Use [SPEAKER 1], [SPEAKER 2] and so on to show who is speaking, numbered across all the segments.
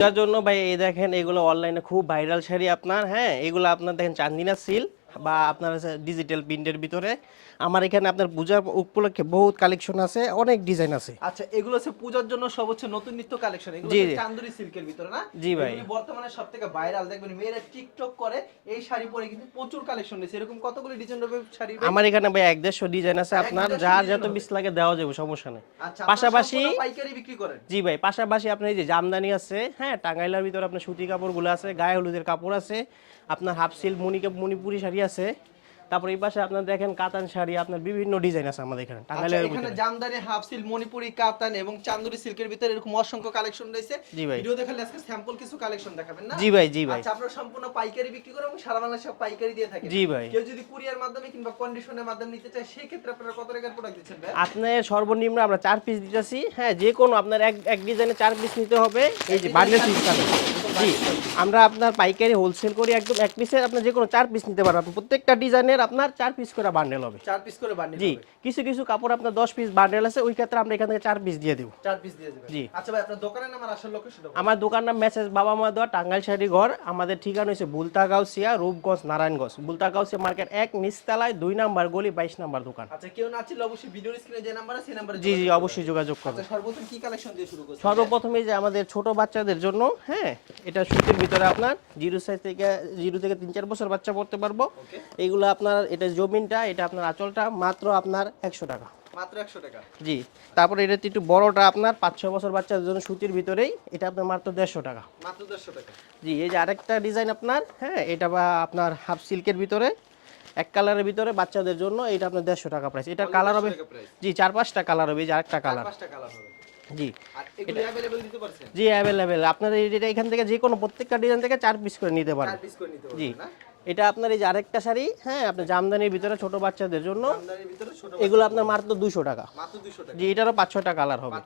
[SPEAKER 1] যার জন্য ভাই, এই দেখেন এগুলো অনলাইনে খুব ভাইরাল শাড়ি আপনার হ্যাঁ? এগুলো আপনার দেখেন চান্দিনা সিল বা আপনার ডিজিটাল প্রিন্টের ভিতরে। আমার এখানে আপনার পূজার উপলক্ষে বহুত কালেকশন আছে অনেক ডিজাইন আছে।
[SPEAKER 2] আচ্ছা এগুলো হচ্ছে পূজার জন্য হচ্ছে নতুন নিত্য কালেকশন এগুলো চান্দুরি সিল্কের ভিতরে না?
[SPEAKER 1] জি ভাই।
[SPEAKER 2] বর্তমানে সবথেকে ভাইরাল দেখবেন মেয়েরা টিকটক করে এই শাড়ি পরে কিন্তু প্রচুর কালেকশন রয়েছে। এরকম কতগুলো ডিজাইন রবে শাড়ি?
[SPEAKER 1] আমার এখানে ভাই এক দেড়শো ডিজাইন আছে আপনার যার যত
[SPEAKER 2] হবে।
[SPEAKER 1] পিস লাগে দেওয়া যাবে সমস্যা নেই।
[SPEAKER 2] আচ্ছা
[SPEAKER 1] পাশাপাশি
[SPEAKER 2] পাশাপাশি পাইকারি বিক্রি করেন।
[SPEAKER 1] জি ভাই পাশাপাশি আপনার এই যে জামদানি আছে হ্যাঁ টাঙ্গাইলার ভিতরে আপনার সুতি কাপড়গুলো আছে গায়ে হলুদের কাপড় আছে আপনার হাফ সিল্ক মণিকে মণিপুরি শাড়ি আছে। তারপর এই পাশে আপনার দেখেন কাতান শাড়ি আপনার বিভিন্ন ডিজাইন আছে আমাদের এখানে
[SPEAKER 2] আচ্ছা
[SPEAKER 1] টাঙ্গাইলের
[SPEAKER 2] এখানে
[SPEAKER 1] ভিতরে
[SPEAKER 2] জামদানি হাফ সিল্ক মণিপুরি কাতান এবং চান্দুরি সিল্কের ভিতরে এরকম অসংখ্য কালেকশন রয়েছে।
[SPEAKER 1] জি ভাই।
[SPEAKER 2] ভিডিও দেখালে আজকে স্যাম্পল কিছু কালেকশন দেখাবেন না?
[SPEAKER 1] জি ভাই জি ভাই।
[SPEAKER 2] আচ্ছা আপনারা সম্পূর্ণ পাইকারি বিক্রি করেন এবং সারা বাংলাদেশে পাইকারি দিয়ে থাকেন।
[SPEAKER 1] জি ভাই।
[SPEAKER 2] কেউ যদি কুরিয়ার মাধ্যমে কিংবা কন্ডিশনের মাধ্যমে নিতে চায় সেই ক্ষেত্রে আপনারা কত টাকার প্রোডাক্ট দিচ্ছেন ভাই?
[SPEAKER 1] আপনার সর্বনিম্ন আমরা চার পিস দিতেছি। হ্যাঁ যে কোনো আপনার এক এক ডিজাইনে চার পিস নিতে হবে। এই যে বান্ডেল সিস্টেমে জি আমরা আপনার পাইকারি হোলসেল করি একদম এক পিসের আপনার যে কোনো চার পিস নিতে পারবেন। প্রত্যেকটা ডিজাইনের আপনার চার পিস করে বান্ডেল হবে।
[SPEAKER 2] চার পিস করে বান্ডিল
[SPEAKER 1] জি কিছু কিছু কাপড় আপনার দশ পিস বান্ডেল আছে ওই ক্ষেত্রে আমরা এখান থেকে চার পিস দিয়ে দেবো।
[SPEAKER 2] চার পিস দিয়ে দেবেন।
[SPEAKER 1] জি।
[SPEAKER 2] আচ্ছা ভাই আপনার দোকানের নাম আর আসল লোকেশন
[SPEAKER 1] আমার দোকান নাম মেসেজ বাবা মা দেওয়া টাঙ্গাইল শাড়ি ঘর। আমাদের ঠিকানা হচ্ছে বুলতাগাউসিয়া রূপগঞ্জ নারায়ণগঞ্জ। বুলতাগাউসিয়া মার্কেট এক নিচতলায় দুই নাম্বার গলি বাইশ নাম্বার দোকান।
[SPEAKER 2] আচ্ছা কেউ না চিনলে অবশ্যই ভিডিওর স্ক্রিনে যে নাম্বার আছে সেই নাম্বারে
[SPEAKER 1] জি জি অবশ্যই যোগাযোগ করবেন।
[SPEAKER 2] আচ্ছা সর্বপ্রথম কি কালেকশন দিয়ে শুরু করছেন?
[SPEAKER 1] সর্বপ্রথমে যে আমাদের ছোট বাচ্চাদের জন্য হ্যাঁ এটা সুতির ভিতরে আপনার জিরো সাইজ থেকে জিরো থেকে তিন চার বছর বাচ্চা পড়তে পারব। এইগুলো আপনার এটা জমিনটা এটা আপনার আঁচলটা মাত্র আপনার একশো টাকা।
[SPEAKER 2] মাত্র একশো টাকা।
[SPEAKER 1] জি তারপরে এটা একটু বড়টা আপনার পাঁচ ছ বছর বাচ্চাদের জন্য সুতির ভিতরেই এটা আপনার মাত্র দেড়শো টাকা।
[SPEAKER 2] মাত্র দেড়শো টাকা।
[SPEAKER 1] জি এই যে আরেকটা ডিজাইন আপনার হ্যাঁ এটা বা আপনার হাফ সিল্কের ভিতরে এক কালারের ভিতরে বাচ্চাদের জন্য এটা আপনার দেড়শো টাকা প্রাইস এটা কালার হবে জি চার পাঁচটা কালার হবে এই যে আরেকটা কালার জি। জি অ্যাভেলেবেল আপনার এটা এখান থেকে যে কোনো প্রত্যেকটা ডিজাইন থেকে চার পিস করে নিতে পারেন জি। এটা আপনার এই যে আরেকটা শাড়ি হ্যাঁ আপনার জামদানির ভিতরে ছোট বাচ্চাদের জন্য। এগুলো আপনার মাত্র দুশো টাকা।
[SPEAKER 2] মাত্র 200 টাকা।
[SPEAKER 1] জি এটারও পাঁচ ছটা কালার হবে।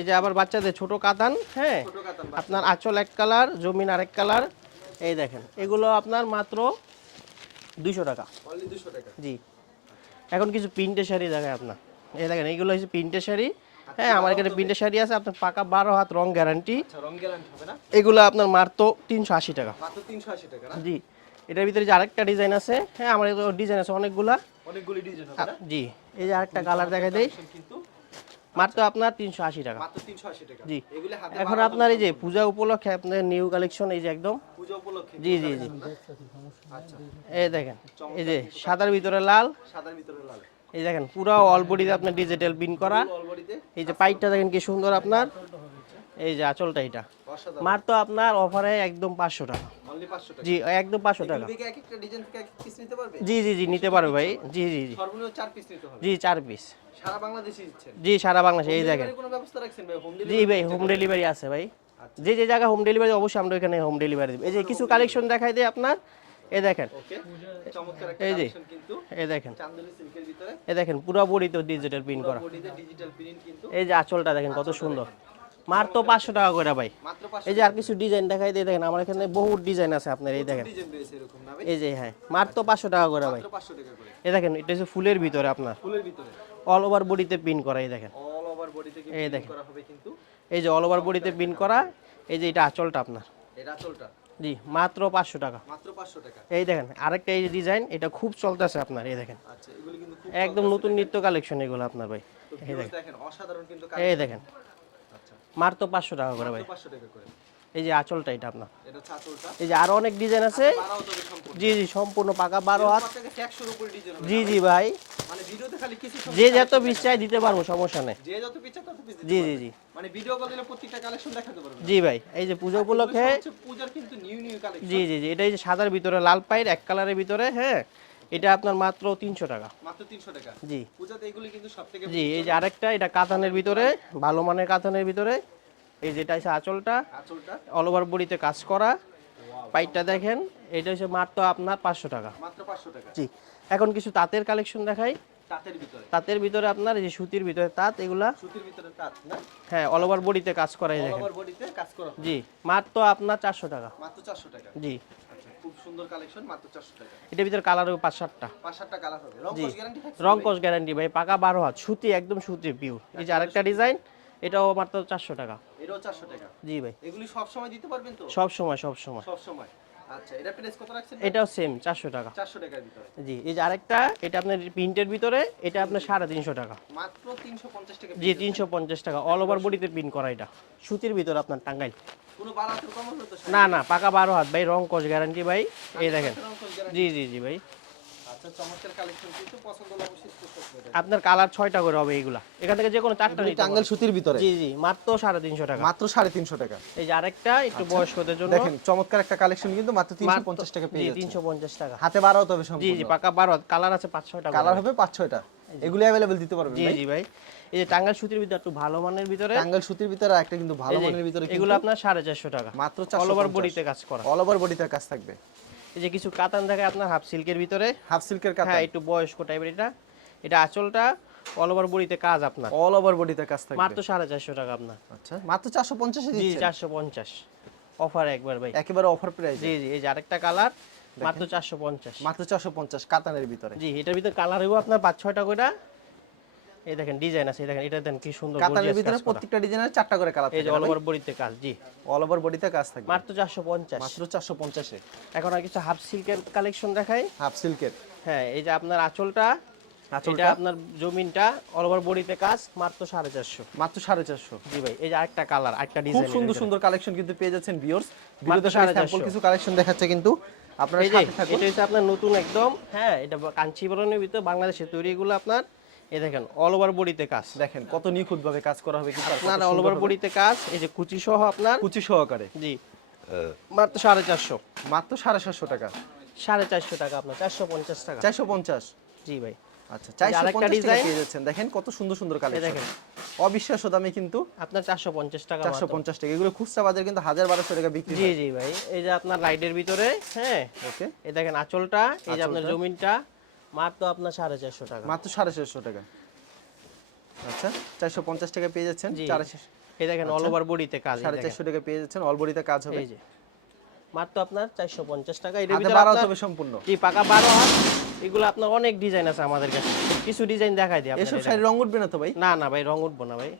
[SPEAKER 1] এই যে আবার বাচ্চাদের ছোট কাতান হ্যাঁ আপনার আঁচল এক কালার জমিন আরেক কালার এই দেখেন এগুলো আপনার মাত্র দুইশো টাকা।
[SPEAKER 2] অনলি 200 টাকা।
[SPEAKER 1] জি এখন কিছু প্রিন্টের শাড়ি দেখায় আপনার। এই দেখেন এইগুলো হচ্ছে প্রিন্টের শাড়ি। হ্যাঁ আমার এখানে প্রিন্টের শাড়ি আছে আপনার পাকা বারো হাত রং গ্যারান্টি
[SPEAKER 2] আচ্ছা রং গ্যারান্টি হবে না?
[SPEAKER 1] এগুলো আপনার মাত্র তিনশো আশি টাকা।
[SPEAKER 2] মাত্র 380 টাকা
[SPEAKER 1] জি এটার ভিতরে যে আরেকটা ডিজাইন আছে হ্যাঁ আমার ডিজাইন আছে অনেকগুলা।
[SPEAKER 2] অনেকগুলি ডিজাইন না?
[SPEAKER 1] জি এই যে আরেকটা কালার দেখা দেয়
[SPEAKER 2] কিন্তু
[SPEAKER 1] মাত্র আপনার তিনশো আশি টাকা।
[SPEAKER 2] মাত্র 380 টাকা।
[SPEAKER 1] জি।
[SPEAKER 2] এগুলো হাতে
[SPEAKER 1] এখন আপনার এই যে পূজা উপলক্ষে আপনার নিউ কালেকশন এই যে একদম।
[SPEAKER 2] পূজা উপলক্ষে?
[SPEAKER 1] জি জি জি।
[SPEAKER 2] আচ্ছা।
[SPEAKER 1] এই দেখেন এই যে সাদার ভিতরে লাল
[SPEAKER 2] সাদার ভিতরে লাল।
[SPEAKER 1] এই দেখেন পুরো অল বডিতে আপনার ডিজিটাল পিন করা।
[SPEAKER 2] অল বডিতে
[SPEAKER 1] এই যে পাইটটা দেখেন কি সুন্দর আপনার। এই যে আঁচলটা এটা। মাত্র আপনার অফারে একদম পাঁচশো
[SPEAKER 2] 500 টাকা।
[SPEAKER 1] জি একদম পাঁচশো টাকা।
[SPEAKER 2] এগুলো থেকে এক একটা ডিজাইন থেকে এক পিস নিতে পারবে?
[SPEAKER 1] জি জি জি নিতে পারবে ভাই। জি জি জি।
[SPEAKER 2] সর্বনিম্ন 4 পিস নিতে হবে।
[SPEAKER 1] জি চার পিস
[SPEAKER 2] সারা বাংলাদেশে
[SPEAKER 1] জি সারা বাংলাদেশে এই দেখেন।
[SPEAKER 2] কোনো ব্যবস্থা রাখছেন ভাই? হোম
[SPEAKER 1] জি ভাই হোম ডেলিভারি আছে ভাই। যে যে জায়গায় হোম ডেলিভারি অবশ্যই আমরা এখানে হোম ডেলিভারি দিব। এই যে কিছু কালেকশন দেখাই দিই আপনার। এই দেখেন।
[SPEAKER 2] ওকে চমৎকার
[SPEAKER 1] এই যে।
[SPEAKER 2] কালেকশন কিন্তু।
[SPEAKER 1] এই দেখেন।
[SPEAKER 2] চান্দলি সিল্কের ভিতরে।
[SPEAKER 1] এই দেখেন পুরো বডিতে ডিজিটাল প্রিন্ট করা।
[SPEAKER 2] বডিতে ডিজিটাল প্রিন্ট কিন্তু।
[SPEAKER 1] এই যে আঁচলটা দেখেন কত সুন্দর। মাত্র পাঁচশো টাকা করে ভাই। এই যে আর কিছু ডিজাইন দেখাই দিয়ে দেখেন আমার এখানে বহু ডিজাইন আছে আপনার এই দেখেন। এই যে হ্যাঁ মাত্র পাঁচশো টাকা করে ভাই।
[SPEAKER 2] মাত্র 500 টাকা করে।
[SPEAKER 1] এই দেখেন এটা হচ্ছে ফুলের ভিতরে আপনার। অল ওভার বডিতে প্রিন্ট করা এই দেখেন। এই দেখেন। এই যে অল ওভার বডিতে প্রিন্ট করা এই যে এটা আঁচলটা আপনার। জি মাত্র পাঁচশো টাকা।
[SPEAKER 2] মাত্র 500 টাকা।
[SPEAKER 1] এই দেখেন আরেকটা এই ডিজাইন এটা খুব চলতেছে আপনার এই দেখেন।
[SPEAKER 2] আচ্ছা
[SPEAKER 1] একদম নতুন নিত্য কালেকশন এগুলো আপনার ভাই।
[SPEAKER 2] viewers দেখেন। অসাধারণ কিন্তু
[SPEAKER 1] এই দেখেন।
[SPEAKER 2] আচ্ছা
[SPEAKER 1] মাত্র পাঁচশো টাকা করে ভাই।
[SPEAKER 2] 500 টাকা করে।
[SPEAKER 1] এই যে আঁচলটা এটা আপনার। এই যে আরও অনেক ডিজাইন আছে।
[SPEAKER 2] সম্পূর্ণ।
[SPEAKER 1] জি জি সম্পূর্ণ পাকা বারো হাত।
[SPEAKER 2] আপনাকে 100 এর উপরে ডিজাইন হবে?
[SPEAKER 1] জি জি ভাই।
[SPEAKER 2] মানে
[SPEAKER 1] যে যত পিস চাই দিতে পারব সমস্যা নেই। জি জি জি।
[SPEAKER 2] মানে
[SPEAKER 1] জি ভাই এই যে পুজো উপলক্ষে
[SPEAKER 2] নিউ কালেকশন
[SPEAKER 1] জি জি জি এটা এই যে সাদার ভিতরে লাল পাইর এক কালারের ভিতরে হ্যাঁ। এটা আপনার মাত্র তিনশো টাকা।
[SPEAKER 2] মাত্র 300 টাকা?
[SPEAKER 1] জি।
[SPEAKER 2] পূজাতে এগুলি কিন্তু সবথেকে
[SPEAKER 1] জি এই যে আরেকটা এটা কাতানের ভিতরে ভালো মানের কাতানের ভিতরে। এই যেটা হচ্ছে আঁচলটা।
[SPEAKER 2] আঁচলটা?
[SPEAKER 1] অল ওভার বডিতে কাজ করা। পাইটটা দেখেন এটা হচ্ছে মাত্র আপনার পাঁচশো টাকা।
[SPEAKER 2] মাত্র 500 টাকা।
[SPEAKER 1] জি এখন কিছু তাঁতের কালেকশন দেখাই।
[SPEAKER 2] তাঁতের ভিতরে?
[SPEAKER 1] তাঁতের ভিতরে আপনার এই যে সুতির ভিতরে তাঁত এগুলা।
[SPEAKER 2] সুতির ভিতরে তাঁত না?
[SPEAKER 1] হ্যাঁ অল ওভার বডিতে কাজ করাই
[SPEAKER 2] অল
[SPEAKER 1] দেখেন।
[SPEAKER 2] অল ওভার বডিতে কাজ করা
[SPEAKER 1] জি মাত্র আপনার চারশো টাকা।
[SPEAKER 2] মাত্র 400 টাকা।
[SPEAKER 1] জি।
[SPEAKER 2] খুব সুন্দর কালেকশন মাত্র 400 টাকা।
[SPEAKER 1] এটার ভিতরে কালার হবে
[SPEAKER 2] হবে। রং। গ্যারান্টি
[SPEAKER 1] রং কস গ্যারান্টি ভাই পাকা হাত সুতি একদম সুতি পিওর এই যে আরেকটা ডিজাইন এটাও মাত্র চারশো টাকা।
[SPEAKER 2] এটাও চারশো টাকা।
[SPEAKER 1] জি ভাই।
[SPEAKER 2] এগুলি সব সময় দিতে পারবেন তো?
[SPEAKER 1] সব সময় সব সময়
[SPEAKER 2] সব সময় আচ্ছা এটা প্রাইস কত রাখছেন
[SPEAKER 1] এটাও সেম চারশো টাকা।
[SPEAKER 2] চারশো টাকার ভিতরে।
[SPEAKER 1] জি এই যে আরেকটা এটা আপনার প্রিন্টের ভিতরে এটা আপনার সাড়ে তিনশো টাকা।
[SPEAKER 2] মাত্র তিনশো পঞ্চাশ টাকা
[SPEAKER 1] জি টাকা। অল ওভার বডিতে প্রিন্ট করা এটা। সুতির ভিতরে আপনার টাঙ্গাইল। না না পাকা বারো হাত ভাই রং কস গ্যারান্টি ভাই। এই দেখেন। জি জি জি ভাই। আপনার কালার ছয়টা করে হবে এইগুলা এখান থেকে যে কোনো চারটা নিতে
[SPEAKER 2] সুতির ভিতরে।
[SPEAKER 1] জি জি মাত্র সাড়ে তিনশো টাকা।
[SPEAKER 2] মাত্র সাড়ে তিনশো টাকা।
[SPEAKER 1] এই যে আরেকটা একটু বয়স্কদের জন্য।
[SPEAKER 2] দেখেন চমৎকার একটা কালেকশন কিন্তু মাত্র তিনশো পঞ্চাশ টাকা পেয়ে
[SPEAKER 1] তিনশো পঞ্চাশ টাকা।
[SPEAKER 2] হাতে বাড়াও তবে
[SPEAKER 1] জি জি পাকা বারো কালার আছে পাঁচ ছয়টা
[SPEAKER 2] কালার হবে পাঁচ ছয়টা। এগুলি অ্যাভেলেবেল দিতে পারবেন
[SPEAKER 1] জি জি ভাই। এই যে টাঙ্গাইল সুতির ভিতরে একটু ভালো মানের ভিতরে।
[SPEAKER 2] টাঙ্গাইল সুতির ভিতরে একটা কিন্তু ভালো মানের ভিতরে
[SPEAKER 1] এগুলো আপনার সাড়ে চারশো টাকা।
[SPEAKER 2] মাত্র
[SPEAKER 1] অল ওভার
[SPEAKER 2] 450
[SPEAKER 1] বডিতে কাজ করা।
[SPEAKER 2] অল ওভার বডিতে কাজ থাকবে।
[SPEAKER 1] এই যে কিছু কাতান দেখায় আপনার হাফ সিল্কের ভিতরে।
[SPEAKER 2] হাফ সিল্কের কাজ
[SPEAKER 1] হ্যাঁ একটু বয়স্ক টাইপের এটা। এটা আঁচলটা অল ওভার বডিতে কাজ আপনার।
[SPEAKER 2] অল ওভার বডিতে কাজ থাকবে।
[SPEAKER 1] মাত্র সাড়ে চারশো টাকা আপনার।
[SPEAKER 2] আচ্ছা মাত্র চারশো পঞ্চাশে
[SPEAKER 1] জি
[SPEAKER 2] দিচ্ছে
[SPEAKER 1] চারশো পঞ্চাশ। অফার একবার ভাই।
[SPEAKER 2] একেবারে অফার প্রাইস
[SPEAKER 1] জি জি এই যে আরেকটা কালার মাত্র চারশো পঞ্চাশ।
[SPEAKER 2] মাত্র চারশো পঞ্চাশ কাতানের ভিতরে।
[SPEAKER 1] জি এটার ভিতরে কালার হইব আপনার পাঁচ ছয়টা করে এই দেখেন ডিজাইন আছে এই দেখেন এটা দেন কি সুন্দর
[SPEAKER 2] কাতানের ভিতরে প্রত্যেকটা ডিজাইনের চারটা করে কালার
[SPEAKER 1] এই যে অল ওভার বডিতে কাজ জি।
[SPEAKER 2] অল ওভার বডিতে কাজ থাকবে।
[SPEAKER 1] মাত্র চারশো পঞ্চাশ।
[SPEAKER 2] মাত্র চারশো পঞ্চাশে
[SPEAKER 1] এখন আর কিছু হাফ সিল্কের কালেকশন দেখাই।
[SPEAKER 2] হাফ সিল্কের
[SPEAKER 1] হ্যাঁ এই যে আপনার আঁচলটা
[SPEAKER 2] আঁচলটা?
[SPEAKER 1] আপনার জমিনটা অল ওভার বডিতে কাজ মাত্র সাড়ে চারশো।
[SPEAKER 2] মাত্র সাড়ে চারশো।
[SPEAKER 1] জি ভাই এই যে আরেকটা কালার আরেকটা
[SPEAKER 2] খুব
[SPEAKER 1] ডিজাইন
[SPEAKER 2] সুন্দর সুন্দর কালেকশন কিন্তু পেয়ে যাচ্ছেন ভিউয়ার্স ভিডিওতে স্যাম্পল কিছু কালেকশন দেখাচ্ছে কিন্তু আপনারা সাথে থাকুন।
[SPEAKER 1] এটা হচ্ছে আপনার নতুন একদম হ্যাঁ এটা কাঞ্চিবরণের ভিতরে বাংলাদেশে তৈরি এগুলো আপনার এই দেখেন অল ওভার বডিতে কাজ।
[SPEAKER 2] দেখেন কত নিখুঁত ভাবে কাজ করা হবে কিন্তু
[SPEAKER 1] আপনার অল ওভার বডিতে কাজ এই যে কুচি সহ আপনার।
[SPEAKER 2] কুচি সহকারে।
[SPEAKER 1] জি। মাত্র সাড়ে চারশো।
[SPEAKER 2] মাত্র সাড়ে সাতশো টাকা।
[SPEAKER 1] সাড়ে চারশো টাকা আপনার চারশো পঞ্চাশ টাকা।
[SPEAKER 2] চারশো পঞ্চাশ।
[SPEAKER 1] জি ভাই।
[SPEAKER 2] আচ্ছা
[SPEAKER 1] এই যে
[SPEAKER 2] চারশো পঞ্চাশ টাকা পেয়ে যাচ্ছেন। দেখেন কত সুন্দর সুন্দর কালেকশন
[SPEAKER 1] দেখেন।
[SPEAKER 2] অবিশ্বাস্য দামে কিন্তু
[SPEAKER 1] আপনার চারশো পঞ্চাশ টাকা
[SPEAKER 2] চারশো পঞ্চাশ টাকা। এগুলো খুচরা বাজার কিন্তু হাজার বারোশো টাকা বিক্রি
[SPEAKER 1] জি জি ভাই। এই যে আপনার লাইটের ভিতরে হ্যাঁ।
[SPEAKER 2] ওকে
[SPEAKER 1] এই দেখেন আঁচলটা এই যে আপনার জমিনটা মাত্র আপনার সাড়ে চারশো টাকা।
[SPEAKER 2] মাত্র সাড়ে চারশো টাকা। আচ্ছা চারশো পঞ্চাশ টাকা পেয়ে যাচ্ছেন?
[SPEAKER 1] এই দেখেন অল ওভার বডিতে কাজ
[SPEAKER 2] সাড়ে। চারশো টাকা পেয়ে যাচ্ছেন অলবডিতে কাজ হবে।
[SPEAKER 1] এই যে। মাত্র আপনার চারশো পঞ্চাশ টাকা।
[SPEAKER 2] বাড়াও
[SPEAKER 1] আপনার-
[SPEAKER 2] তবে সম্পূর্ণ।
[SPEAKER 1] জি পাকা বারো হাত। এগুলো আপনার অনেক ডিজাইন আছে আমাদের কাছে। কিছু ডিজাইন দেখাই দিই
[SPEAKER 2] এসব শাড়ি রং উঠবে না তো ভাই?
[SPEAKER 1] না না ভাই রং উঠবো না ভাই।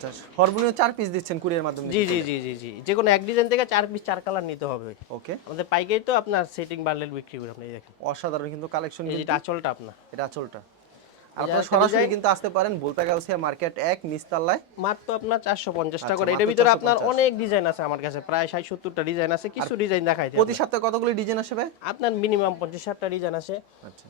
[SPEAKER 2] আচ্ছা সর্বনিম্ন চার পিস দিচ্ছেন কুরিয়ার মাধ্যমে
[SPEAKER 1] জি জি জি জি জি। যে কোনো এক ডিজাইন থেকে চার পিস চার কালার নিতে হবে।
[SPEAKER 2] ওকে
[SPEAKER 1] আমাদের পাইকারি তো আপনার সেটিং বান্ডেল বিক্রি করি আপনি দেখেন।
[SPEAKER 2] অসাধারণ কিন্তু কালেকশন
[SPEAKER 1] এই যেটা আঁচলটা আপনার।
[SPEAKER 2] এটা আঁচলটা। আপনারা সরাসরি কিন্তু আসতে পারেন বলতাগাউসিয়া মার্কেট এক নিচতলায়
[SPEAKER 1] মাত্র আপনার চারশো পঞ্চাশ টাকা
[SPEAKER 2] আচ্ছা,
[SPEAKER 1] করে এটার ভিতরে আপনার অনেক ডিজাইন আছে আমার কাছে। প্রায় ষাট সত্তরটা ডিজাইন আছে। কিছু ডিজাইন দেখাই
[SPEAKER 2] প্রতি সপ্তাহে কতগুলো ডিজাইন আসবে
[SPEAKER 1] আপনার মিনিমাম পঞ্চাশ ষাটটা ডিজাইন আছে।
[SPEAKER 2] আচ্ছা।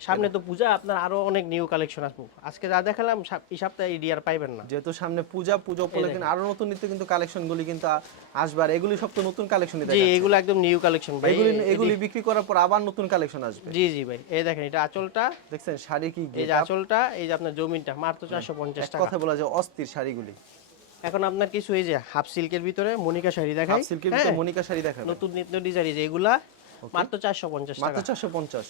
[SPEAKER 1] সামনে তো পূজা আপনার আরও অনেক নিউ কালেকশন আসব। আজকে যা দেখালাম এই সপ্তাহে ইডিআর পাইবেন না।
[SPEAKER 2] যেহেতু সামনে পূজা পুজো উপলক্ষে আরও নতুন নিত্য কিন্তু কালেকশন গুলি কিন্তু আ- আসবে। আর এগুলি সব তো নতুন কালেকশন
[SPEAKER 1] জি এগুলো একদম নিউ কালেকশন ভাই।
[SPEAKER 2] এগুলি এগুলি বিক্রি করার পর আবার নতুন কালেকশন আসবে।
[SPEAKER 1] জি জি ভাই। এই দেখেন এটা আঁচলটা।
[SPEAKER 2] দেখছেন শাড়ি কি
[SPEAKER 1] এই যে আঁচলটা এই যে আপনার জমিনটা মাত্র চারশো পঞ্চাশ টাকা।
[SPEAKER 2] কথা বলা যায় অস্থির শাড়িগুলি।
[SPEAKER 1] এখন আপনার কিছু এই যে হাফ সিল্কের ভিতরে মনিকা শাড়ি দেখাই।
[SPEAKER 2] হাফ সিল্কের
[SPEAKER 1] হ্যাঁ,
[SPEAKER 2] ভিতরে মনিকা শাড়ি দেখাবে
[SPEAKER 1] নতুন নিত্য ডিজাইন এই যে এগুলা মাত্র চারশো পঞ্চাশ
[SPEAKER 2] মাত্র
[SPEAKER 1] টাকা।
[SPEAKER 2] চারশো পঞ্চাশ।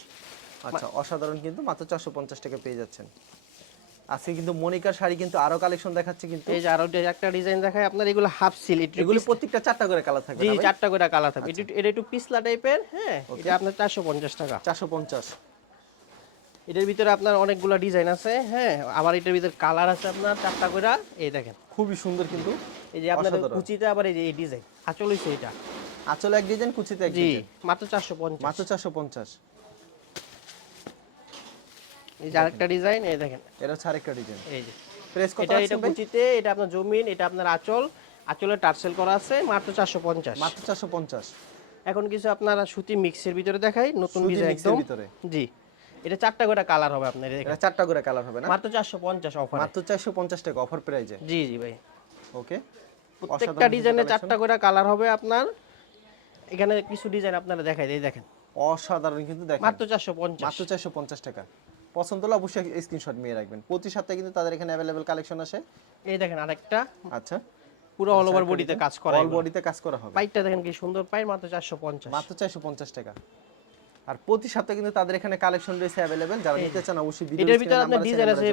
[SPEAKER 2] আচ্ছা অসাধারণ কিন্তু মাত্র চারশো পঞ্চাশ টাকা পেয়ে যাচ্ছেন। আজকে কিন্তু মনিকার শাড়ি কিন্তু আরও কালেকশন দেখাচ্ছে কিন্তু।
[SPEAKER 1] এই যে আরও একটা ডিজাইন দেখায় আপনার এগুলো হাফ সিল
[SPEAKER 2] এগুলি প্রত্যেকটা চারটা করে কালার থাকবে
[SPEAKER 1] জি চারটা করে কালার থাকবে। এটা- এটা একটু পিছলা টাইপের হ্যাঁ এটা আপনার চারশো পঞ্চাশ টাকা।
[SPEAKER 2] চারশো পঞ্চাশ।
[SPEAKER 1] এটার ভিতরে আপনার অনেকগুলো ডিজাইন আছে হ্যাঁ আবার এটার ভিতরে কালার আছে আপনার চারটা করে। এই দেখেন।
[SPEAKER 2] খুবই সুন্দর কিন্তু।
[SPEAKER 1] এই যে আপনার কুচিতে আবার এই যে এই ডিজাইন আচল হইছে এটা।
[SPEAKER 2] আচল এক ডিজাইন কুচিতে এক ডিজাইন
[SPEAKER 1] মাত্র চারশো পঞ্চাশ।
[SPEAKER 2] মাত্র চারশো পঞ্চাশ।
[SPEAKER 1] এই যে আরেকটা ডিজাইন এই দেখেন।
[SPEAKER 2] এটা হচ্ছে আরেকটা ডিজাইন।
[SPEAKER 1] এই যে।
[SPEAKER 2] প্রেস কত
[SPEAKER 1] এটা এটা কুচিতে এটা আপনার জমিন এটা আপনার আচল। আচলে টার্সেল করা আছে মাত্র চারশো পঞ্চাশ।
[SPEAKER 2] মাত্র চারশো পঞ্চাশ।
[SPEAKER 1] এখন কিছু আপনারা সুতি মিক্সের ভিতরে দেখাই নতুন ডিজাইন একদম। জি। এটা চারটা করে কালার হবে আপনার
[SPEAKER 2] এটা চারটা করে কালার হবে না?
[SPEAKER 1] মাত্র চারশো পঞ্চাশ অফার
[SPEAKER 2] মাত্র চারশো পঞ্চাশ টাকা অফার প্রাইজে
[SPEAKER 1] জি জি ভাই।
[SPEAKER 2] ওকে
[SPEAKER 1] প্রত্যেকটা ডিজাইনে চারটা করে কালার হবে আপনার। এখানে কিছু ডিজাইন আপনারা দেখাই দেখেন।
[SPEAKER 2] অসাধারণ কিন্তু দেখেন।
[SPEAKER 1] মাত্র
[SPEAKER 2] মাত্র টাকা। পছন্দ হলে অবশ্যই স্ক্রিনশট নিয়ে রাখবেন। প্রতি সপ্তাহে কিন্তু তাদের এখানে অ্যাভেলেবেল কালেকশন আসে।
[SPEAKER 1] এই দেখেন আরেকটা।
[SPEAKER 2] আচ্ছা।
[SPEAKER 1] পুরো অল ওভার বডিতে কাজ করা
[SPEAKER 2] অল বডিতে কাজ করা হবে।
[SPEAKER 1] পাইপটা দেখেন কি সুন্দর পাই মাত্র চারশো পঞ্চাশ।
[SPEAKER 2] মাত্র চারশো পঞ্চাশ টাকা। আর প্রতি সপ্তাহে কিন্তু তাদের এখানে কালেকশন রয়েছে অ্যাভেলেবেল যারা নিতে চান অবশ্যই ভিডিও
[SPEAKER 1] এটার ভিতরে আপনার ডিজাইন আছে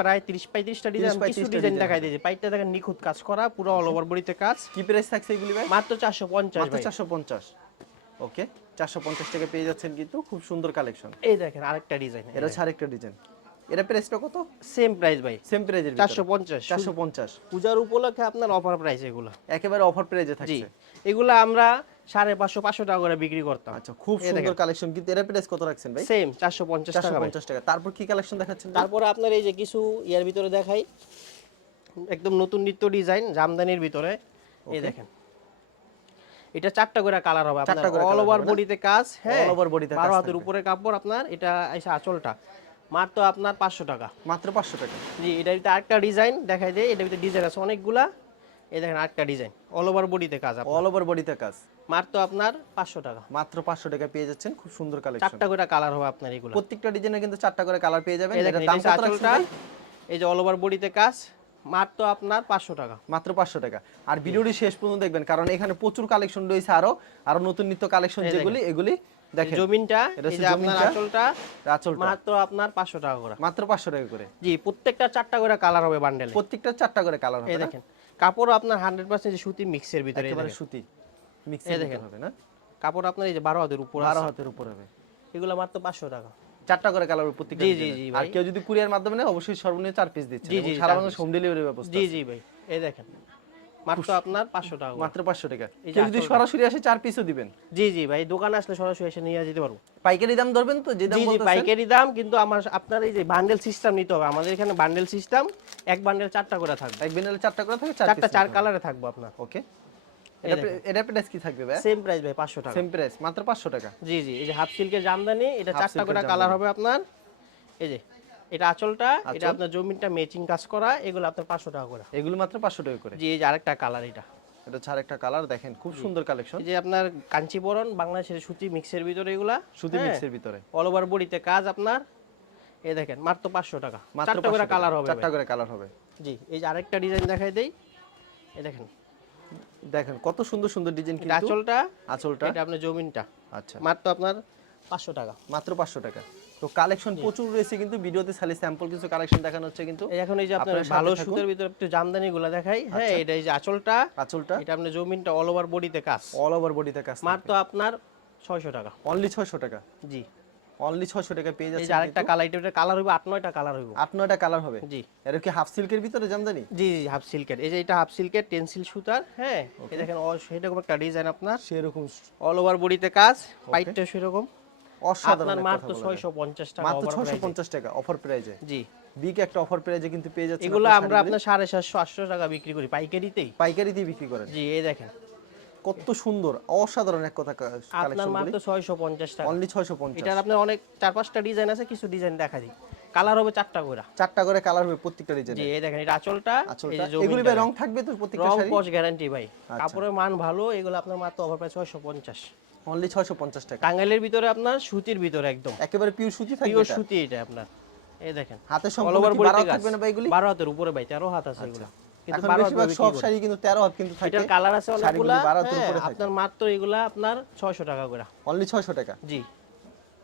[SPEAKER 1] প্রায় তিরিশ পঁয়ত্রিশটা ডিজাইন কিছু ডিজাইন দেখাই দিয়েছে। পাইপটা দেখেন নিখুঁত কাজ করা পুরো অল ওভার বডিতে কাজ।
[SPEAKER 2] কি প্রাইস থাকছে এগুলি ভাই?
[SPEAKER 1] মাত্র চারশো পঞ্চাশ
[SPEAKER 2] মাত্র
[SPEAKER 1] ভাই।
[SPEAKER 2] চারশো পঞ্চাশ। ওকে চারশো পঞ্চাশ টাকা পেয়ে যাচ্ছেন কিন্তু খুব সুন্দর কালেকশন।
[SPEAKER 1] এই দেখেন আরেকটা ডিজাইন
[SPEAKER 2] এটা হচ্ছে আরেকটা ডিজাইন এটা প্রাইসটা কত?
[SPEAKER 1] সেম প্রাইস ভাই।
[SPEAKER 2] সেম প্রাইজের
[SPEAKER 1] চারশো পঞ্চাশ।
[SPEAKER 2] চারশো পঞ্চাশ।
[SPEAKER 1] পূজার উপলক্ষে আপনার অফার প্রাইস এগুলো।
[SPEAKER 2] একেবারে অফার প্রাইজে থাকছে।
[SPEAKER 1] এগুলো আমরা সাড়ে পাঁচশো পাঁচশো টাকা করে বিক্রি করতাম।
[SPEAKER 2] আচ্ছা খুব সুন্দর কালেকশন। কিন্তু এর প্রাইস কত রাখছেন ভাই?
[SPEAKER 1] সেম চারশো পঞ্চাশ টাকা
[SPEAKER 2] পঞ্চাশ টাকা। তারপর কি কালেকশন দেখাচ্ছেন?
[SPEAKER 1] তারপরে আপনার এই যে কিছু ইয়ার ভিতরে দেখাই। একদম নতুন নিত্য ডিজাইন জামদানির ভিতরে। এই দেখেন। এটা চারটা করে কালার হবে আপনার অল ওভার বডিতে কাজ হ্যাঁ।
[SPEAKER 2] All over body তে
[SPEAKER 1] বারো
[SPEAKER 2] কাজ
[SPEAKER 1] হাতের উপরে কাপড় আপনার এটা এসে আঁচলটা। মাত্র আপনার পাঁচশো টাকা।
[SPEAKER 2] মাত্র পাঁচশো টাকা।
[SPEAKER 1] জি এটার ভিতরে আরেকটা ডিজাইন দেখাই দেয় এটার ভিতরে ডিজাইন আছে অনেকগুলা। এই দেখেন আরেকটা ডিজাইন অল ওভার বডিতে কাজ আপনার।
[SPEAKER 2] অল ওভার বডিতে কাজ।
[SPEAKER 1] মাত্র আপনার পাঁচশো টাকা।
[SPEAKER 2] মাত্র পাঁচশো টাকা পেয়ে যাচ্ছেন খুব সুন্দর কালেকশন
[SPEAKER 1] চারটা করে কালার হবে আপনার এগুলো।
[SPEAKER 2] প্রত্যেকটা ডিজাইনে কিন্তু চারটা করে কালার পেয়ে যাবেন।
[SPEAKER 1] দেখেন
[SPEAKER 2] দাম কত রাখছেন
[SPEAKER 1] এই যে অল ওভার বডিতে কাজ। মাত্র আপনার পাঁচশো টাকা।
[SPEAKER 2] মাত্র পাঁচশো টাকা। আর ভিডিওটি শেষ পর্যন্ত দেখবেন কারণ এখানে প্রচুর কালেকশন রয়েছে আরও। আরও নতুন নিত্য কালেকশন যেগুলি এগুলি দেখেন।
[SPEAKER 1] জমিনটা
[SPEAKER 2] এটা
[SPEAKER 1] এই
[SPEAKER 2] হচ্ছে
[SPEAKER 1] যে আপনার আঁচলটা
[SPEAKER 2] আঁচলটা।
[SPEAKER 1] মাত্র আপনার পাঁচশো টাকা করে।
[SPEAKER 2] মাত্র পাঁচশো টাকা করে।
[SPEAKER 1] জি প্রত্যেকটা চারটা করে কালার হবে বান্ডেল
[SPEAKER 2] প্রত্যেকটা চারটা করে কালার হবে
[SPEAKER 1] দেখেন কাপড় আপনার হান্ড্রেড পার্সেন্ট সুতি মিক্সের ভিতরে
[SPEAKER 2] একেবারে সুতি মিক্স
[SPEAKER 1] দেখেন।
[SPEAKER 2] হবে না?
[SPEAKER 1] কাপড় আপনার এই যে বারো হাতের উপর
[SPEAKER 2] বারো
[SPEAKER 1] আছে।
[SPEAKER 2] হাতের উপর হবে।
[SPEAKER 1] এগুলো মাত্র পাঁচশো টাকা।
[SPEAKER 2] চারটা করে কালার প্রত্যেকটা
[SPEAKER 1] জি, জি, জি,
[SPEAKER 2] আর কেউ যদি কুরিয়ার মাধ্যমে নেয় অবশ্যই সর্বনিম্ন চার পিস দিচ্ছে।
[SPEAKER 1] জি,
[SPEAKER 2] সারা বাংলাদেশ হোম ডেলিভারি ব্যবস্থা
[SPEAKER 1] জি জি ভাই এই দেখেন। মাত্র আপনার পাঁচশো টাকা
[SPEAKER 2] মাত্র পাঁচশো টাকা। কেউ যদি সরাসরি আসে চার পিসও দিবেন।
[SPEAKER 1] জি জি ভাই দোকানে আসলে সরাসরি এসে নিয়ে যেতে পারব।
[SPEAKER 2] পাইকারি দাম ধরবেন তো? যে দাম
[SPEAKER 1] জি জি পাইকারি দাম কিন্তু আমার আপনার এই যে বান্ডেল সিস্টেম নিতে হবে। আমাদের এখানে বান্ডেল সিস্টেম এক বান্ডেল চারটা করে থাকবে।
[SPEAKER 2] এক বিনালে চারটা করে থাকে
[SPEAKER 1] চারটা চার কালারে থাকবে আপনার।
[SPEAKER 2] ওকে এটা প্রাইস কি থাকবে ভাই?
[SPEAKER 1] সেম প্রাইস ভাই পাঁচশো টাকা।
[SPEAKER 2] সেম প্রাইস মাত্র পাঁচশো টাকা।
[SPEAKER 1] জি জি এই যে হাফ সিল্কের জামদানি এটা চারটা করে কালার হবে আপনার। এই যে এটা আঁচলটা এটা আপনার জমিনটা ম্যাচিং কাজ করা এগুলো আপনার পাঁচশো টাকা করে।
[SPEAKER 2] এগুলো মাত্র টাকা করে।
[SPEAKER 1] জি এই যে আরেকটা কালার এটা।
[SPEAKER 2] এটা ছাড় একটা কালার দেখেন খুব সুন্দর কালেকশন
[SPEAKER 1] যে আপনার কাঞ্চিবরণ বাংলাদেশের সুতি মিক্সের ভিতরে এগুলা।
[SPEAKER 2] সুতি মিক্সের ভিতরে।
[SPEAKER 1] অল ওভার বডিতে কাজ আপনার। এই দেখেন মাত্র পাঁচশো টাকা।
[SPEAKER 2] মাত্র
[SPEAKER 1] করে কালার হবে
[SPEAKER 2] চারটা করে কালার হবে।
[SPEAKER 1] জি এই যে আরেকটা ডিজাইন দেখাই দেই। এই দেখেন
[SPEAKER 2] দেখেন কত সুন্দর সুন্দর ডিজাইন কিন্তু
[SPEAKER 1] আঁচলটা
[SPEAKER 2] আঁচলটা।
[SPEAKER 1] এটা আপনার জমিনটা।
[SPEAKER 2] আচ্ছা।
[SPEAKER 1] মাত্র আপনার পাঁচশো টাকা।
[SPEAKER 2] মাত্র পাঁচশো টাকা। তো কালেকশন প্রচুর রয়েছে কিন্তু ভিডিওতে খালি স্যাম্পল কিছু কালেকশন দেখানো হচ্ছে কিন্তু।
[SPEAKER 1] এখন এই যে আপনার ভালো। সুতের ভিতরে একটু জামদানি গুলা দেখাই। হ্যাঁ এটা এই যে আঁচলটা
[SPEAKER 2] আঁচলটা।
[SPEAKER 1] এটা আপনার জমিনটা অল ওভার বডিতে কাজ।
[SPEAKER 2] অল ওভার বডিতে কাজ
[SPEAKER 1] মাত্র আপনার ছয়শো টাকা।
[SPEAKER 2] অনলি ছয়শো টাকা।
[SPEAKER 1] জি।
[SPEAKER 2] অনলি ছয়শো টাকা পেয়ে
[SPEAKER 1] এই
[SPEAKER 2] যাচ্ছে
[SPEAKER 1] আরেকটা কালার এটা কালার হইবে আট নয়টা কালার হইব।
[SPEAKER 2] আট নয়টা কালার হবে?
[SPEAKER 1] জি।
[SPEAKER 2] এর কি হাফ সিল্কের ভিতরে জামদানি?
[SPEAKER 1] জি জি হাফ সিল্কের এই যে এটা হাফ সিল্কের টেন্সিল সুতার হ্যাঁ? এই দেখেন অ- সেরকম একটা ডিজাইন আপনার।
[SPEAKER 2] সেরকম
[SPEAKER 1] অল ওভার বডিতে কাজ পাইটটা সেরকম।
[SPEAKER 2] অসাধারণ
[SPEAKER 1] মাত্র
[SPEAKER 2] কথা বলে
[SPEAKER 1] ছয়শো পঞ্চাশ
[SPEAKER 2] দেন।
[SPEAKER 1] টাকা
[SPEAKER 2] মাত্র
[SPEAKER 1] over
[SPEAKER 2] ছয়শো
[SPEAKER 1] price এ।
[SPEAKER 2] পঞ্চাশ টাকা অফার প্রাইজে
[SPEAKER 1] জি।
[SPEAKER 2] বিগ একটা অফার প্রাইজে কিন্তু পেয়ে যাচ্ছে
[SPEAKER 1] এগুলো আমরা আপনার সাড়ে সাতশো আটশো টাকা বিক্রি করি পাইকারিতেই।
[SPEAKER 2] পাইকারিতেই বিক্রি করেন।
[SPEAKER 1] জি এই দেখেন।
[SPEAKER 2] কত সুন্দর অসাধারণ এক কথা
[SPEAKER 1] আপনার মাত্র ছয়শো পঞ্চাশ টাকা।
[SPEAKER 2] অনলি ছয়শো পঞ্চাশ।
[SPEAKER 1] এটার আপনার অনেক চার পাঁচটা ডিজাইন আছে কিছু ডিজাইন দেখা দিই। কালার হবে চারটা করে।
[SPEAKER 2] চারটা করে কালার হবে প্রত্যেকটা ডিজাইন
[SPEAKER 1] জি এই দেখেন এটা আঁচলটা
[SPEAKER 2] এগুলি ভাই রং থাকবে তো প্রত্যেকটা শাড়ি?
[SPEAKER 1] গ্যারান্টি ভাই। কাপড়ের মান ভালো এগুলো আপনার মাত্র ওভার প্রাইস ছয়শো পঞ্চাশ।
[SPEAKER 2] অনলি ছয়শো পঞ্চাশ টাকা।
[SPEAKER 1] টাঙ্গাইলের ভিতরে আপনার সুতির ভিতরে একদম।
[SPEAKER 2] একেবারে পিওর সুতি থাকবে
[SPEAKER 1] পিওর সুতি এটা আপনার। এই দেখেন অল
[SPEAKER 2] সম্পূর্ণ বারো
[SPEAKER 1] কাজ
[SPEAKER 2] থাকবে না ভাই এগুলি?
[SPEAKER 1] বারো হাতের উপরে ভাই তেরো হাত আছে এগুলো। কিন্তু
[SPEAKER 2] এখন বেশিরভাগ সব শাড়ি কিন্তু তেরো হাত কিন্তু থাকে।
[SPEAKER 1] এটার কালার আছে অনেকগুলা।
[SPEAKER 2] শাড়িগুলি বারো হাতের
[SPEAKER 1] হ্যাঁ,
[SPEAKER 2] উপরে থাকে।
[SPEAKER 1] আপনার মাত্র এগুলা আপনার ছয়শো টাকা করে।
[SPEAKER 2] অনলি ছয়শো টাকা?
[SPEAKER 1] জি।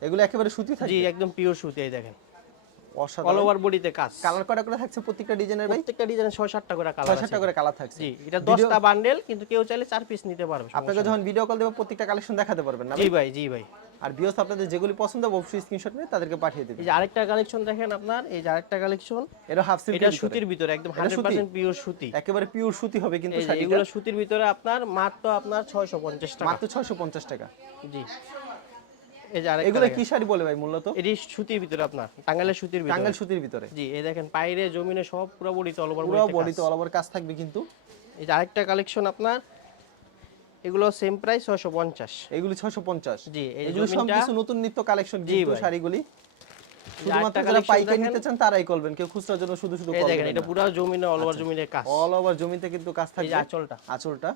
[SPEAKER 2] এগুলো একেবারে সুতি
[SPEAKER 1] জি একদম পিওর সুতি এই দেখেন। অল ওভার বডিতে কাজ।
[SPEAKER 2] কালার কটা করে থাকছে প্রত্যেকটা ডিজাইনের ভাই?
[SPEAKER 1] প্রত্যেকটা ডিজাইন করে কালার
[SPEAKER 2] করে কালার থাকছে।
[SPEAKER 1] জি এটা বান্ডেল কিন্তু কেউ চাইলে চার পিস নিতে পারবে
[SPEAKER 2] আপনাকে যখন ভিডিও কল দেবো প্রত্যেকটা কালেকশন দেখাতে পারবেন না
[SPEAKER 1] জি ভাই জি ভাই।
[SPEAKER 2] আর বিয়স আপনাদের যেগুলি পছন্দ হবে অবশ্যই স্ক্রিনশট নিয়ে তাদেরকে পাঠিয়ে দেবেন।
[SPEAKER 1] এই যে আরেকটা কালেকশন দেখেন আপনার এই যে আরেকটা কালেকশন
[SPEAKER 2] এটা হাফ সিল্ক
[SPEAKER 1] এটা সুতির ভিতরে একদম
[SPEAKER 2] এটা
[SPEAKER 1] হান্ড্রেড
[SPEAKER 2] সুতি?
[SPEAKER 1] পার্সেন্ট পিওর সুতি।
[SPEAKER 2] একেবারে পিওর সুতি হবে কিন্তু শাড়িটা।
[SPEAKER 1] এগুলো সুতির ভিতরে আপনার মাত্র আপনার ছয়শো পঞ্চাশ টাকা।
[SPEAKER 2] মাত্র ছয়শো পঞ্চাশ টাকা।
[SPEAKER 1] জি। এই যে
[SPEAKER 2] এগুলো কি শাড়ি বলে ভাই মূলত?
[SPEAKER 1] এটি সুতির ভিতরে আপনার টাঙ্গালের সুতির ভিতরে।
[SPEAKER 2] টাঙ্গাইল সুতির ভিতরে।
[SPEAKER 1] জি এই দেখেন পাইরে জমিনে সব পুরো বডি তল ওভার
[SPEAKER 2] পুরো বডিতে অল ওভার কাজ থাকবে কিন্তু।
[SPEAKER 1] এই যে আরেকটা কালেকশন আপনার এগুলো সেম প্রাইস ছয়শো পঞ্চাশ।
[SPEAKER 2] এগুলি ছয়শো পঞ্চাশ।
[SPEAKER 1] জি
[SPEAKER 2] এগুলো সব কিছু নতুন নিত্য কালেকশন কিন্তু শাড়িগুলি। শুধুমাত্র যারা পাইকারি নিতে চান তারাই করবেন। কেউ খুচরার জন্য শুধু শুধু
[SPEAKER 1] এই দেখেন এটা পুরো জমিনে অল ওভার জমিনের কাজ।
[SPEAKER 2] অল ওভার জমিতে কিন্তু কাজ
[SPEAKER 1] এই আঁচলটা।
[SPEAKER 2] আঁচলটা।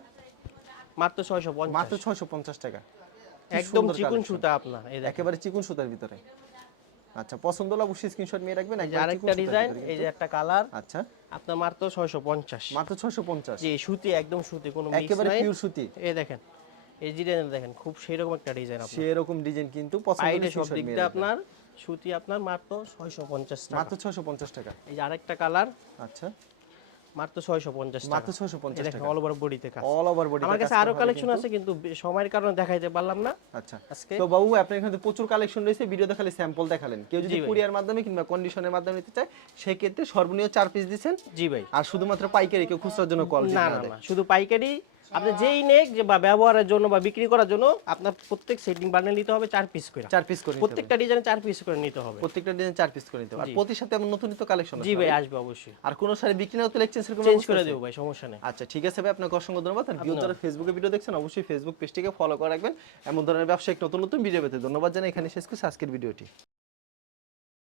[SPEAKER 1] মাত্র ছয়শো পঞ্চাশ।
[SPEAKER 2] মাত্র ছয়শো পঞ্চাশ টাকা। কি
[SPEAKER 1] একদম চিকুন সুতা আপনার এই দেখেন।
[SPEAKER 2] একেবারে চিকুন সুতার ভিতরে। আচ্ছা পছন্দ হলে অবশ্যই স্ক্রিনশট নিয়ে রাখবেন
[SPEAKER 1] আরেকটা ডিজাইন এই যে একটা কালার
[SPEAKER 2] আচ্ছা।
[SPEAKER 1] আপনার মাত্র ছয়শো পঞ্চাশ।
[SPEAKER 2] মাত্র ছয়শো পঞ্চাশ।
[SPEAKER 1] জি সুতি একদম সুতি কোনো মিক্স
[SPEAKER 2] একেবারে পিওর সুতি।
[SPEAKER 1] এই দেখেন এই ডিজাইন দেখেন খুব সেরকম একটা ডিজাইন আপনার।
[SPEAKER 2] সেরকম ডিজাইন কিন্তু পছন্দ হলে
[SPEAKER 1] সব দিক দিয়ে আপনার সুতি আপনার মাত্র ছয়শো পঞ্চাশ টাকা।
[SPEAKER 2] মাত্র ছয়শো পঞ্চাশ টাকা।
[SPEAKER 1] এই যে আরেকটা কালার
[SPEAKER 2] আচ্ছা।
[SPEAKER 1] মাত্র ছয়শো পঞ্চাশ
[SPEAKER 2] মাত্র টাকা।
[SPEAKER 1] অল ওভার বডিতে কাজ।
[SPEAKER 2] অল ওভার বডি
[SPEAKER 1] আমার কাছে আরও কালেকশন আছে কিন্তু সময়ের কারণে দেখাইতে পারলাম না।
[SPEAKER 2] আচ্ছা।
[SPEAKER 1] আজকে
[SPEAKER 2] তো বাবু আপনার এখানে প্রচুর কালেকশন রয়েছে ভিডিও দেখালে স্যাম্পল দেখালেন। কেউ যদি কুরিয়ার মাধ্যমে কিংবা কন্ডিশনের মাধ্যমে নিতে চায় সর্বনিম্ন চার পিস দিচ্ছেন।
[SPEAKER 1] জি ভাই।
[SPEAKER 2] আর শুধুমাত্র পাইকারি কেউ খুচরার জন্য কল
[SPEAKER 1] না না শুধু পাইকারি আপনি যেই নেক যে বা ব্যবহারের জন্য বা বিক্রি করার জন্য আপনার প্রত্যেক সেটিং বান্ডেল নিতে হবে চার পিস করে।
[SPEAKER 2] চার পিস করে
[SPEAKER 1] প্রত্যেকটা ডিজাইনে চার পিস করে নিতে হবে।
[SPEAKER 2] প্রত্যেকটা ডিজাইন চার পিস করে নিতে হবে। আর প্রতি সাথে আমার নতুন নতুন কালেকশন
[SPEAKER 1] জি ভাই আসবে অবশ্যই।
[SPEAKER 2] আর কোন শাড়ি বিক্রি না হতে এক্সচেঞ্জ কোনো
[SPEAKER 1] চেঞ্জ করে? দেবো ভাই সমস্যা নেই।
[SPEAKER 2] আচ্ছা ঠিক আছে ভাই আপনাকে অসংখ্য ধন্যবাদ। আর ভিউ যারা ফেসবুকে ভিডিও দেখছেন অবশ্যই ফেসবুক পেজটিকে ফলো করে রাখবেন। এমন ধরনের ব্যবসায়িক নতুন নতুন ভিডিও পেতে। ধন্যবাদ জানাই এখানে শেষ করছি আজকের ভিডিওটি